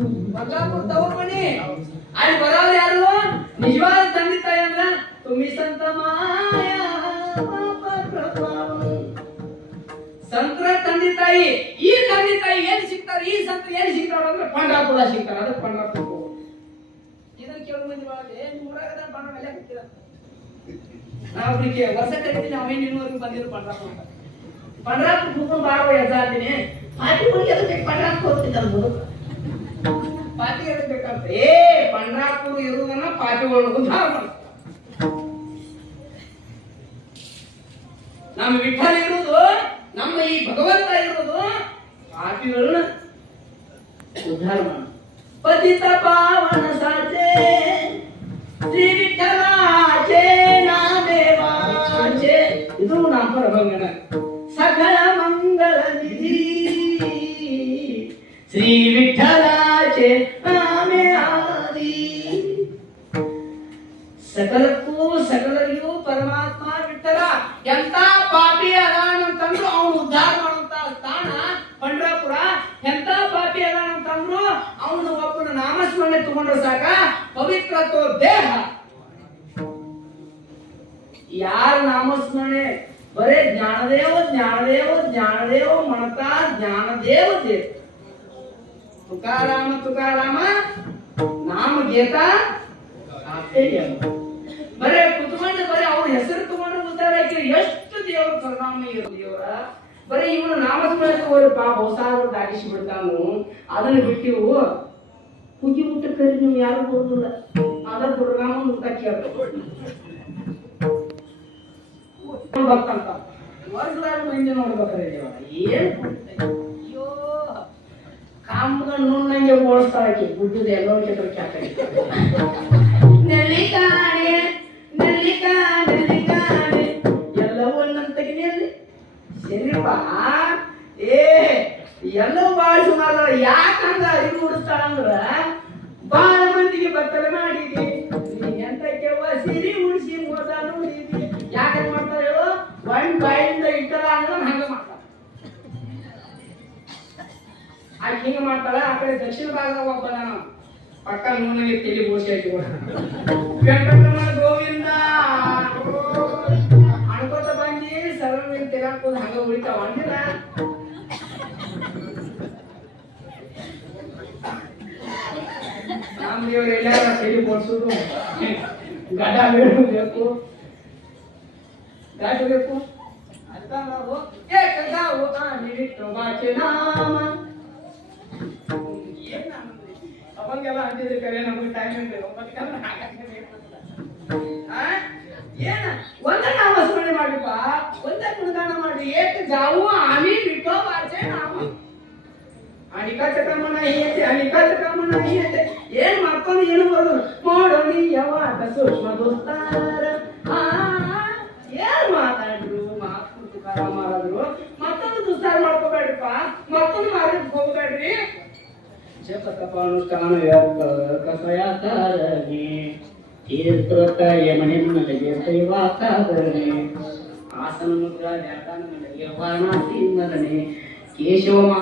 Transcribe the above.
बदलापूर दवाखाने आणि बरावर यारो निजवाद ತಂದೆ ತಾಯಿ ಅಂದ್ರ तुम्ही संत माया बाबा प्रभाव ಸಂತರ ತಂದೆ ತಾಯಿ ಈ ತಂದೆ ತಾಯಿ ಏನು ಸಿಗ್ತಾರೆ ಈ ಸಂತ ಏನು ಸಿಗ್ತಾರೆ ಅಂದ್ರೆ ಪಂಡರಾಪುರ ಸಿಗ್ತಾರೆ ಅದು ಪಂಡರಾಪುರ ಇದನ್ನ ಕೇಳು ಮಂದಿ ಒಳಗೆ ಮೂರಾಗದ ಪಂಡರ ಮೇಲೆ ಹಾಕ್ತೀರ ನಾವು ಬಿಕ್ಕೆ ವರ್ಷ ಕಟ್ಟಿದ್ವಿ ನಾವು ಇನ್ನೂವರೆಗೆ ಬಂದಿರೋ ಪಂಡರಾಪುರ ಪಂಡರಾಪುರ ಕೂತ್ಕೊಂಡು ಬಾರೋ ಯಜಾದಿನಿ ಪಾಟಿ ಹೋಗಿ ಅದಕ್ಕೆ ಪಂಡರಾಪುರ ಹೋಗ್ತಿದ್ದಾರೆ ಮುದುಕ ಪಾಟಿ ಇರಬೇಕಂತ ಪಂಡರಾಪುರ ಇರುವುದನ್ನ ಪಾಟಿ ಒಳಗೂ ನಮ್ಮ ವಿಠಲ ಇರುವುದು ನಮ್ಮ ಈ ಭಗವಂತ ಇರುವುದು ಪಾಪಿಗಳನ್ನ ಉದ್ಧಾರ ಮಾಡ ಪತಿತ ಪಾವನ ಸಾಚೆ ಶ್ರೀ ವಿಠಲಾಚೆ ನಾದೇವಾಚೆ ಇದು ನಮ್ಮ ಪ್ರಭಂಗನ ಸಕಲ ಮಂಗಳ ನಿಧಿ ಶ್ರೀ ವಿಠಲಾಚೆ ನಾಮೇ ಆದಿ ಸಕಲಕ್ಕೂ ಸಕಲರಿಗೂ ಪರಮಾತ್ಮ ವಿಠಲ ಎಂತ ಪಾಪಿ ಅದಾನಂತಂದ್ರು ಅವನು ಉದ್ಧಾರ ಮಾಡುವಂತ ಸ್ಥಾನ ಪಂಡರಾಪುರ ಎಂತ ಪಾಪಿ ಅದಾನಂತಂದ್ರು ಅವನು ಒಬ್ಬನ ನಾಮಸ್ಮರಣೆ ತಗೊಂಡ್ರೆ ಸಾಕ ಪವಿತ್ರತ್ವ ದೇಹ ಯಾರ ನಾಮಸ್ಮರಣೆ ಬರೇ ಜ್ಞಾನದೇವ ಜ್ಞಾನದೇವ ಜ್ಞಾನದೇವ ಮಣತ ಜ್ಞಾನದೇವ ದೇವ ತುಕಾರಾಮ ತುಕಾರಾಮ ನಾಮ ಗೀತ ಬರೇ ಕುತ್ಕೊಂಡು ಬರೀ ಅವ್ರ ಹೆಸರು ತಗೊಂಡ್ರೆ ಉದ್ಧಾರ ಆಯ್ತು ಎಷ್ಟು ದೇವ್ರ ಪರಿಣಾಮ ದೇವರ ಬರೀ ಇವನು ನಾಮಸ್ಮರಣೆ ತಗೋರಿ ಪಾಪ ಹೊಸ ದಾಗಿಸಿ ಬಿಡ್ತಾನು ಅದನ್ನ ಬಿಟ್ಟಿವು ಹುಗಿ ಮುಟ್ಟ ಕರಿ ನೀವು ಯಾರು ಬರೋದಿಲ್ಲ ಅದ ದುರ್ಗಾಮ ಊಟ ಕೇಳ್ಬೇಕು ಬರ್ತಂತ ವರ್ಷಲಾರ ಮಂದಿ ನೋಡ್ಬೇಕ್ರೆ ದೇವರ ಏನ್ ಅಯ್ಯೋ ಕಾಮ್ಗ ನುಣ್ಣಂಗೆ ಓಡಿಸ್ತಾಳಕ್ಕೆ ಬುದ್ಧದ ಎಲ್ಲೋ ಕೆಟ್ಟ ಚಾಟ ನೆಲ್ಲಿಕಾಣೆ ನೆಲ್ಲಿಕಾಣೆ ನೆಲ್ಲಿಕಾಣೆ ಎಲ್ಲವೂ ನನ್ನ ತೆಗಿನಲ್ಲಿ ಸರಿಪಾ ಎಲ್ಲವೂ ಬಾಳ ಸುಮಾರ ಯಾಕಂದ್ರ ಅರಿವು ಉಡಿಸ್ತಾಳ ಅಂದ್ರ ಬಾಳ ಮಂದಿಗೆ ಬತ್ತಲೆ ಮಾಡಿದಿ ಎಂತ ಕೇಳುವ ಸಿರಿ ಉಡಿಸಿ ಮೋಸ ನೋಡಿದಿ ಯಾಕೆ ಮಾಡ್ತಾರ ಹೇಳು ಒಂದ್ ಬಾಯಿಂದ ಇಟ್ಟಲ್ಲ ಅಂದ್ರೆ ಹಂಗ ಮಾಡ್ತಾರ ಆಕೆ ಹಿಂಗ ಮಾಡ್ತಾಳ ಆ ಕಡೆ ದಕ್ಷಿಣ ಭಾಗದಾಗ ಒಬ್ಬ ನಾನು ಪಕ್ಕ ನೋಡಿಗೆ ತಿಳಿ ಬೋಸಿ ಹಾಕಿ ವೆಂಕಟರಮಣ ಗೋವಿಂದ ಅನ್ಕೋತ ಬಂದಿ ಸರ್ವ ತೆಗಾಕೋದು ಹಂಗ ಉಳಿತಾವ ಅಂದಿಲ್ಲ ನಮ್ಮ ದೇವ್ರು ಎಲ್ಲಾರ ತಿಳಿ ಬೋಡ್ಸೋದು ಗಡ್ಡ ಬೇಕು ಗಾಡಿ ಬೇಕು ಅರ್ಥ ನಾವು ಕದಾವು ನಿರಿಟ್ಟು ಬಾಚೆ ನಾಮ ಅವಂಗೆಲ್ಲ ಅಂತಿದ್ರೆ ಕರೆ ನಮಗೆ ಟೈಮ್ ಇರ್ತದೆ ಏನ ಒಂದ ನಾವು ಸ್ಮರಣೆ ಮಾಡಿಪ್ಪ ಒಂದ ಗುಣಗಾನ ಮಾಡಿ ಏಕ ಜಾವು ಆಮಿ ಬಿಟ್ಟೋ ಬಾಚೆ ನಾಮ ಅಣಿಕಾ ಚಕಮನ ಹೀಯತೆ ಅಣಿಕಾ ಚಕಮನ ಹೀಯತೆ ಏನ್ ಮಾಡ್ಕೊಂಡು ಏನು ಬರೋದು ಮಾಡೋಣಿ ಯವಾಟ ಸೂಕ್ಷ್ಮ ದೋಸ್ತಾರ ಏನ್ ಮಾತಾಡಿದ್ರು ಮಾತು ತುಕಾರ ಮಾಡಿದ್ರು ಮತ್ತೊಂದು ದುಸ್ತಾರ ಮಾಡ್ಕೋಬೇಡ್ರಪ್ಪ ಮತ್ತೊಂದು ಮಾರ್ಗಕ್ಕೆ ಹೋಗ್ಬೇಡ್ರಿ ಜಪತಪಾನುಷ್ಠಾನ ಕಸಯಾತಾರಣಿ ತೀರ್ಥೋತ್ತ ಯಮನೆ ನನಗೆ ಸೇವಾತಾರಣೆ ಆಸನ ಮುದ್ರಾ ಧ್ಯಾನ ನನಗೆ ವಾಣಾಸಿ ಮರಣೆ ಕೇಶವ